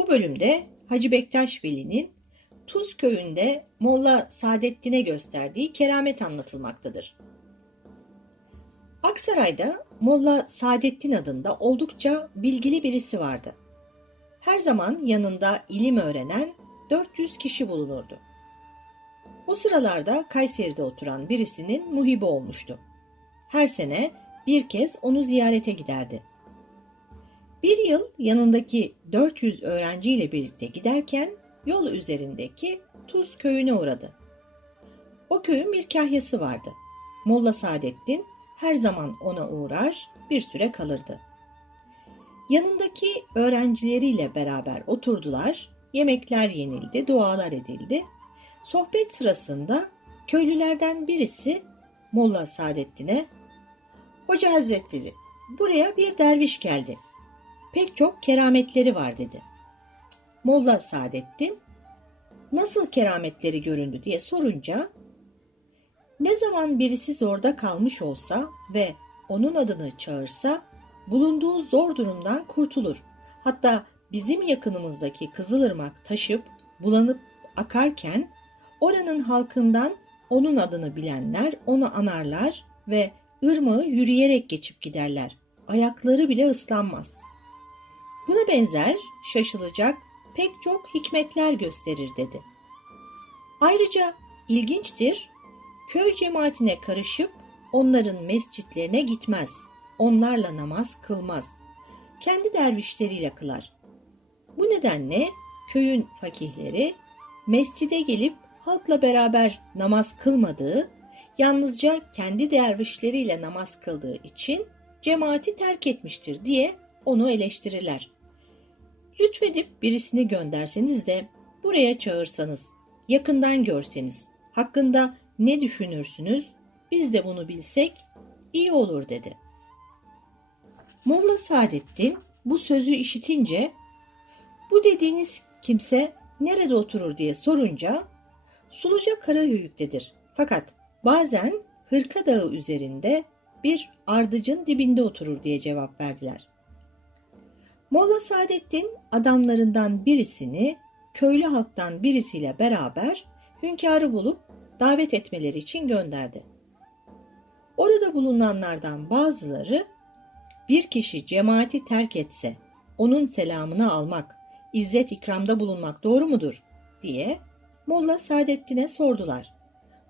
Bu bölümde Hacı Bektaş Veli'nin Tuz köyünde Molla Saadettin'e gösterdiği keramet anlatılmaktadır. Aksaray'da Molla Saadettin adında oldukça bilgili birisi vardı. Her zaman yanında ilim öğrenen 400 kişi bulunurdu. O sıralarda Kayseri'de oturan birisinin muhibi olmuştu. Her sene bir kez onu ziyarete giderdi. Bir yıl yanındaki 400 öğrenciyle birlikte giderken yol üzerindeki Tuz köyüne uğradı. O köyün bir kahyası vardı. Molla Saadettin her zaman ona uğrar, bir süre kalırdı. Yanındaki öğrencileriyle beraber oturdular, yemekler yenildi, dualar edildi. Sohbet sırasında köylülerden birisi Molla Saadettin'e Hoca Hazretleri buraya bir derviş geldi. Pek çok kerametleri var dedi. Molla Saadettin nasıl kerametleri göründü diye sorunca ne zaman birisi zorda kalmış olsa ve onun adını çağırsa bulunduğu zor durumdan kurtulur. Hatta bizim yakınımızdaki Kızılırmak taşıp bulanıp akarken oranın halkından onun adını bilenler onu anarlar ve ırmağı yürüyerek geçip giderler. Ayakları bile ıslanmaz. Buna benzer şaşılacak pek çok hikmetler gösterir dedi. Ayrıca ilginçtir, köy cemaatine karışıp onların mescitlerine gitmez, onlarla namaz kılmaz, kendi dervişleriyle kılar. Bu nedenle köyün fakihleri mescide gelip halkla beraber namaz kılmadığı, yalnızca kendi dervişleriyle namaz kıldığı için cemaati terk etmiştir diye onu eleştirirler. Lütfedip birisini gönderseniz de buraya çağırsanız, yakından görseniz, hakkında ne düşünürsünüz, biz de bunu bilsek iyi olur dedi. Molla Saadettin bu sözü işitince, bu dediğiniz kimse nerede oturur diye sorunca, Suluca Karahöyük'tedir. Fakat bazen Hırka Dağı üzerinde bir ardıcın dibinde oturur diye cevap verdiler. Molla Saadettin adamlarından birisini köylü halktan birisiyle beraber hünkârı bulup davet etmeleri için gönderdi. Orada bulunanlardan bazıları bir kişi cemaati terk etse onun selamını almak, izzet ikramda bulunmak doğru mudur diye Molla Saadettin'e sordular.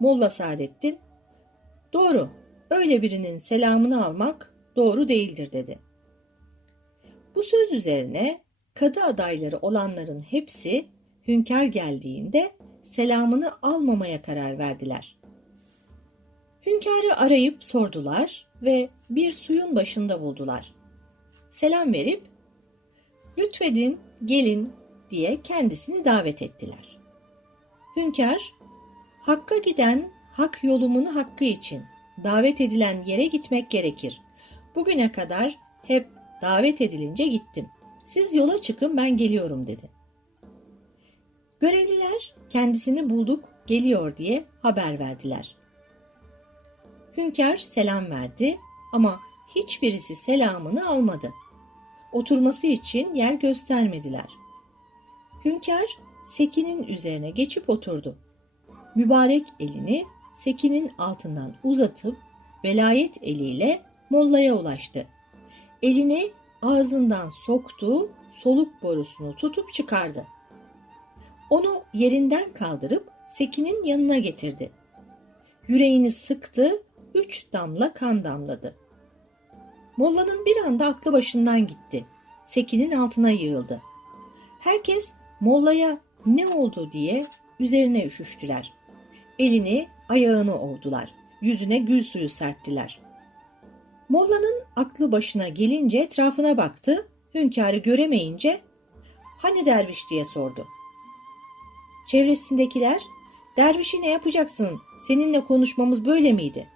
Molla Saadettin, doğru, öyle birinin selamını almak doğru değildir dedi. Bu söz üzerine kadı adayları olanların hepsi hünkâr geldiğinde selamını almamaya karar verdiler. Hünkârı arayıp sordular ve bir suyun başında buldular. Selam verip lütfedin gelin diye kendisini davet ettiler. Hünkâr, Hakk'a giden hak yolumunu hakkı için davet edilen yere gitmek gerekir. Bugüne kadar hep davet edilince gittim. Siz yola çıkın ben geliyorum dedi. Görevliler kendisini bulduk geliyor diye haber verdiler. Hünkâr selam verdi ama hiçbirisi selamını almadı. Oturması için yer göstermediler. Hünkâr sekinin üzerine geçip oturdu. Mübarek elini sekinin altından uzatıp velayet eliyle mollaya ulaştı. Elini ağzından soktu, soluk borusunu tutup çıkardı. Onu yerinden kaldırıp sekinin yanına getirdi. Yüreğini sıktı, üç damla kan damladı. Mollanın bir anda aklı başından gitti. Sekinin altına yığıldı. Herkes mollaya ne oldu diye üzerine üşüştüler. Elini, ayağını ovdular. Yüzüne gül suyu serptiler. Molla'nın aklı başına gelince etrafına baktı. Hünkârı göremeyince hani derviş diye sordu. Çevresindekiler dervişi ne yapacaksın? Seninle konuşmamız böyle miydi?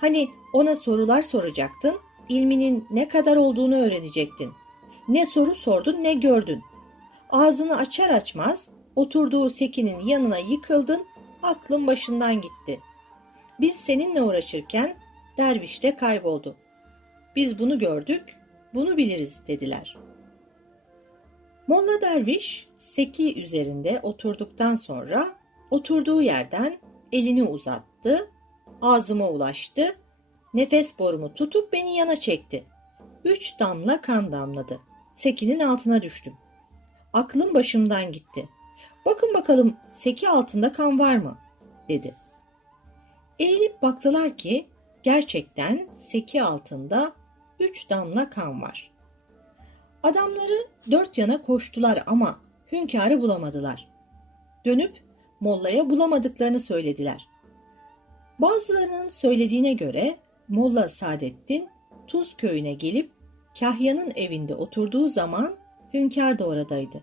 Hani ona sorular soracaktın, ilminin ne kadar olduğunu öğrenecektin. Ne soru sordun ne gördün. Ağzını açar açmaz oturduğu sekinin yanına yıkıldın, aklın başından gitti. Biz seninle uğraşırken derviş de kayboldu. Biz bunu gördük, bunu biliriz dediler. Molla Derviş seki üzerinde oturduktan sonra oturduğu yerden elini uzattı, ağzıma ulaştı, nefes borumu tutup beni yana çekti. Üç damla kan damladı. Sekinin altına düştüm. Aklım başımdan gitti. Bakın bakalım seki altında kan var mı? dedi. Eğilip baktılar ki gerçekten seki altında üç damla kan var. Adamları dört yana koştular ama hünkârı bulamadılar. Dönüp Molla'ya bulamadıklarını söylediler. Bazılarının söylediğine göre Molla Saadettin Tuz köyüne gelip Kahya'nın evinde oturduğu zaman hünkâr da oradaydı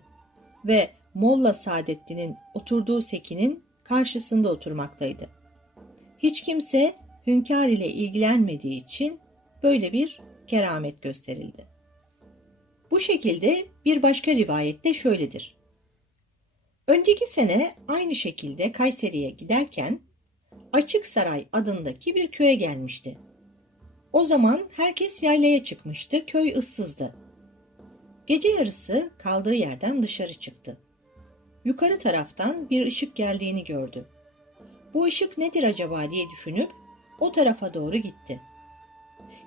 ve Molla Saadettin'in oturduğu sekinin karşısında oturmaktaydı. Hiç kimse hünkâr ile ilgilenmediği için böyle bir keramet gösterildi. Bu şekilde bir başka rivayette şöyledir. Önceki sene aynı şekilde Kayseri'ye giderken Açık Saray adındaki bir köye gelmişti. O zaman herkes yaylaya çıkmıştı, köy ıssızdı. Gece yarısı kaldığı yerden dışarı çıktı. Yukarı taraftan bir ışık geldiğini gördü. Bu ışık nedir acaba diye düşünüp o tarafa doğru gitti.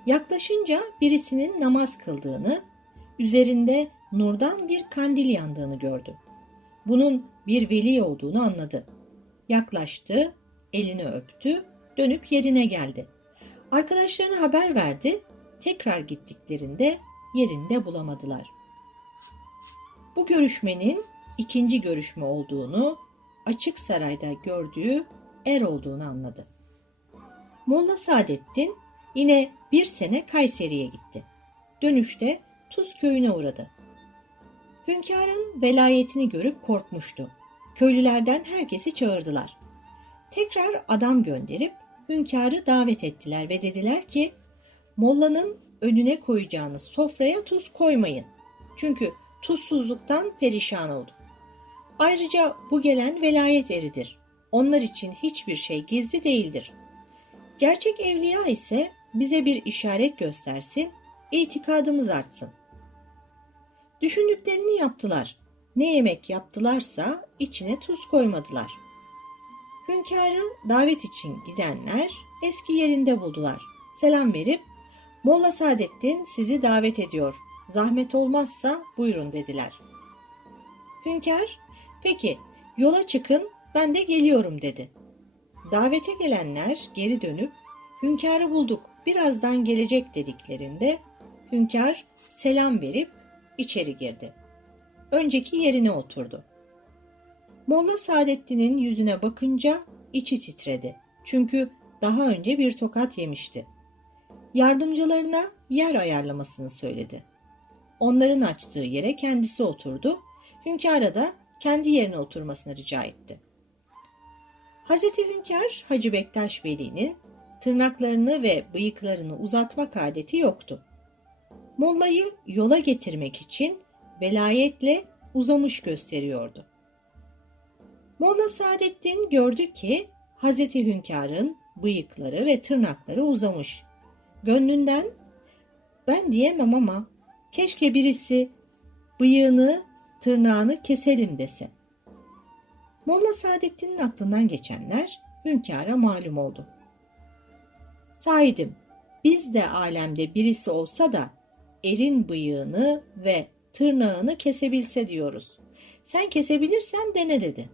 Yaklaşınca birisinin namaz kıldığını, üzerinde nurdan bir kandil yandığını gördü. Bunun bir veli olduğunu anladı. Yaklaştı, elini öptü, dönüp yerine geldi. Arkadaşlarına haber verdi, tekrar gittiklerinde yerinde bulamadılar. Bu görüşmenin ikinci görüşme olduğunu, açık sarayda gördüğü er olduğunu anladı. Molla Saadettin yine bir sene Kayseri'ye gitti. Dönüşte Tuz köyüne uğradı. Hünkârın velayetini görüp korkmuştu. Köylülerden herkesi çağırdılar. Tekrar adam gönderip hünkârı davet ettiler ve dediler ki Molla'nın önüne koyacağınız sofraya tuz koymayın. Çünkü tuzsuzluktan perişan oldu. Ayrıca bu gelen velayet eridir. Onlar için hiçbir şey gizli değildir. Gerçek evliya ise bize bir işaret göstersin, itikadımız artsın. Düşündüklerini yaptılar. Ne yemek yaptılarsa içine tuz koymadılar. Hünkârı davet için gidenler eski yerinde buldular. Selam verip Molla Saadettin sizi davet ediyor. Zahmet olmazsa buyurun dediler. Hünkâr peki yola çıkın ben de geliyorum dedi. Davete gelenler geri dönüp hünkârı bulduk birazdan gelecek dediklerinde hünkâr selam verip içeri girdi. Önceki yerine oturdu. Molla Saadettin'in yüzüne bakınca içi titredi. Çünkü daha önce bir tokat yemişti. Yardımcılarına yer ayarlamasını söyledi. Onların açtığı yere kendisi oturdu. Hünkâr'a da kendi yerine oturmasını rica etti. Hazreti Hünkâr Hacı Bektaş Veli'nin tırnaklarını ve bıyıklarını uzatmak adeti yoktu. Molla'yı yola getirmek için velayetle uzamış gösteriyordu. Molla Saadettin gördü ki Hazreti Hünkar'ın bıyıkları ve tırnakları uzamış. Gönlünden ben diyemem ama keşke birisi bıyığını, tırnağını keselim dese. Molla Saadettin'in aklından geçenler hünkâra malum oldu. Saidim, biz de alemde birisi olsa da erin bıyığını ve tırnağını kesebilse diyoruz. Sen kesebilirsen dene dedi.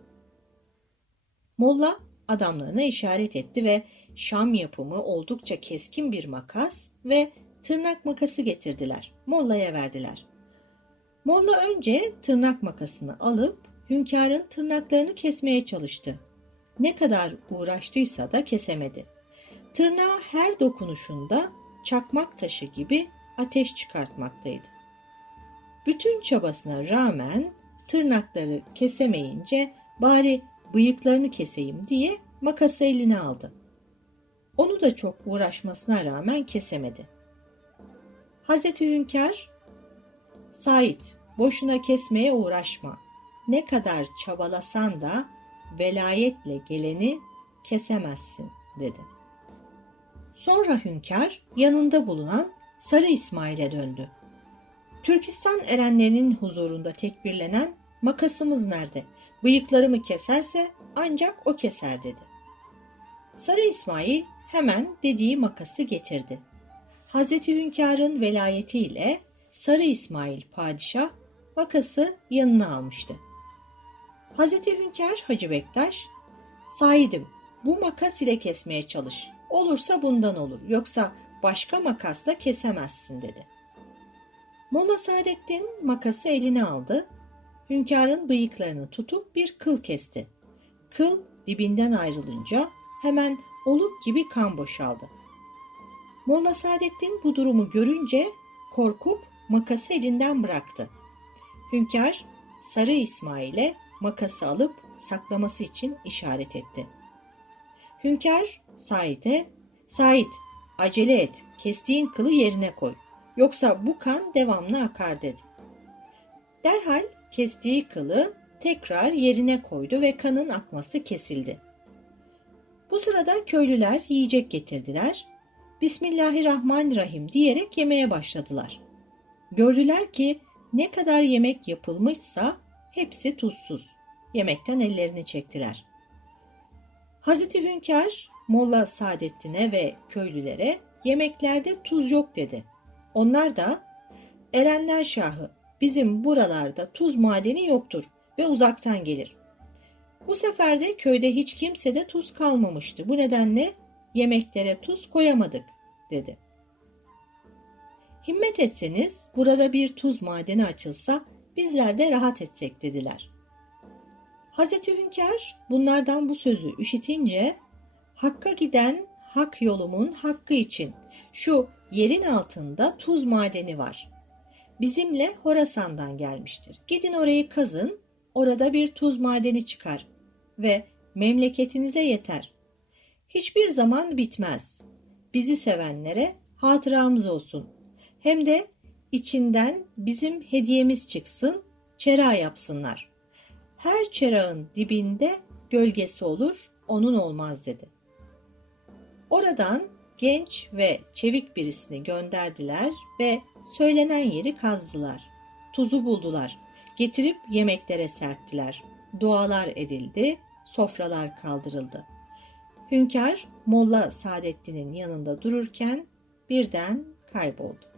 Molla adamlarına işaret etti ve Şam yapımı oldukça keskin bir makas ve tırnak makası getirdiler. Molla'ya verdiler. Molla önce tırnak makasını alıp hünkârın tırnaklarını kesmeye çalıştı. Ne kadar uğraştıysa da kesemedi. Tırnağı her dokunuşunda çakmak taşı gibi ateş çıkartmaktaydı. Bütün çabasına rağmen tırnakları kesemeyince bari bıyıklarını keseyim diye makası eline aldı. Onu da çok uğraşmasına rağmen kesemedi. Hazreti Hünkar, Sait boşuna kesmeye uğraşma. Ne kadar çabalasan da velayetle geleni kesemezsin dedi. Sonra hünkâr yanında bulunan Sarı İsmail'e döndü. Türkistan erenlerinin huzurunda tekbirlenen makasımız nerede? Bıyıklarımı keserse ancak o keser dedi. Sarı İsmail hemen dediği makası getirdi. Hazreti Hünkar'ın velayetiyle Sarı İsmail padişah makası yanına almıştı. Hazreti Hünkar Hacı Bektaş, Saidim bu makas ile kesmeye çalış. Olursa bundan olur yoksa başka makasla kesemezsin dedi. Molla Saadettin makası eline aldı. Hünkarın bıyıklarını tutup bir kıl kesti. Kıl dibinden ayrılınca hemen oluk gibi kan boşaldı. Molla Saadettin bu durumu görünce korkup makası elinden bıraktı. Hünkar Sarı İsmail'e makası alıp saklaması için işaret etti. Hünkar Said'e Said acele et kestiğin kılı yerine koy yoksa bu kan devamlı akar dedi. Derhal kestiği kılı tekrar yerine koydu ve kanın akması kesildi. Bu sırada köylüler yiyecek getirdiler. Bismillahirrahmanirrahim diyerek yemeye başladılar. Gördüler ki ne kadar yemek yapılmışsa hepsi tuzsuz. Yemekten ellerini çektiler. Hazreti Hünkar Molla Saadettin'e ve köylülere yemeklerde tuz yok dedi. Onlar da Erenler Şahı bizim buralarda tuz madeni yoktur ve uzaktan gelir. Bu sefer de köyde hiç kimsede tuz kalmamıştı. Bu nedenle yemeklere tuz koyamadık dedi. Himmet etseniz burada bir tuz madeni açılsa bizler de rahat etsek dediler. Hazreti Hünkar bunlardan bu sözü işitince Hakka giden hak yolumun hakkı için şu yerin altında tuz madeni var. Bizimle Horasan'dan gelmiştir. Gidin orayı kazın, orada bir tuz madeni çıkar ve memleketinize yeter. Hiçbir zaman bitmez. Bizi sevenlere hatıramız olsun. Hem de içinden bizim hediyemiz çıksın, çera yapsınlar. Her çerağın dibinde gölgesi olur, onun olmaz dedi. Oradan genç ve çevik birisini gönderdiler ve söylenen yeri kazdılar. Tuzu buldular. Getirip yemeklere serptiler. Dualar edildi, sofralar kaldırıldı. Hünkar Molla Saadettin'in yanında dururken birden kayboldu.